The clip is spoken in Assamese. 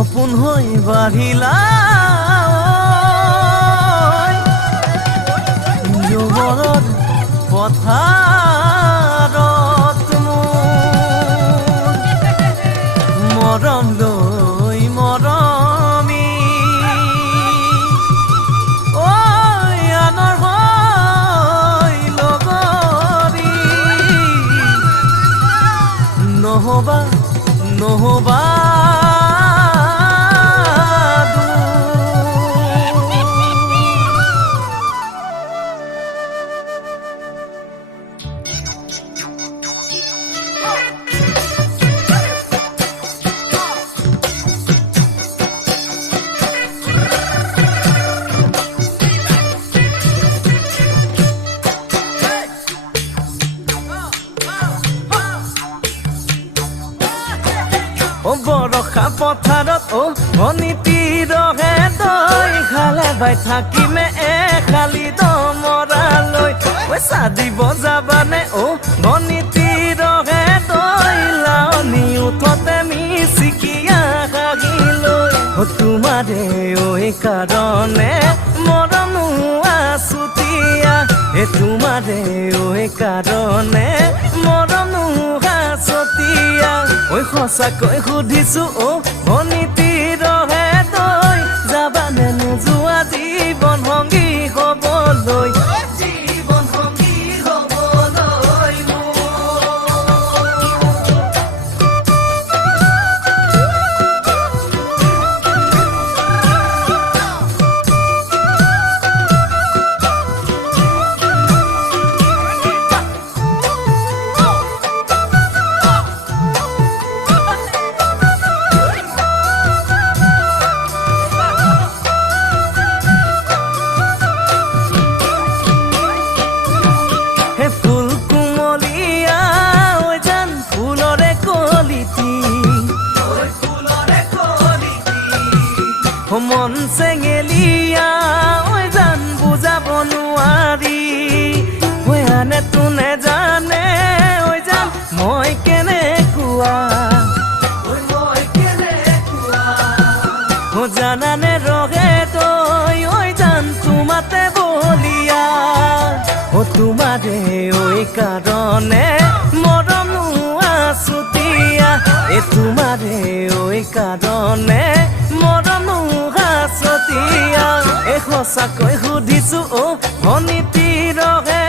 সপোন হৈ বাঢ়িলা যুৱৰৰ পথাৰত মৰম লৈ মৰমি আনৰ হৈ লগৰী নহবা নহবা বৰষা পথাৰত অনিতিৰহে তই খালে বাই থাকিমে খালি দমৰালৈ পইচা দিব যাবানে অনিতিৰহে তই লাৱনি উঠতে মিচিকিয়া কাগিলৈ তোমাৰে কাৰণে মৰমো আছুতীয়া তোমাৰে কাৰণে মৰমো আছুতীয়া সঁচাকৈ সুধিছো অনিতিৰহে তই যাবানে নোযোৱা জীৱন সংগী হ'বলৈ জীৱন সংগী হ'বলৈ মন চেঙেলিয়া জান বুজাব নোৱাৰি আনে তোনে জানে জান মই কেনেকুৱা জানানে ৰহে তই জান তোমাতে বলিয়া তোমাৰে কাৰণে মৰমো আছুতীয়া তোমাৰে কাৰণে মৰমো আছুতীয়া সঁচাকৈ সুধিছো অনিতিৰহে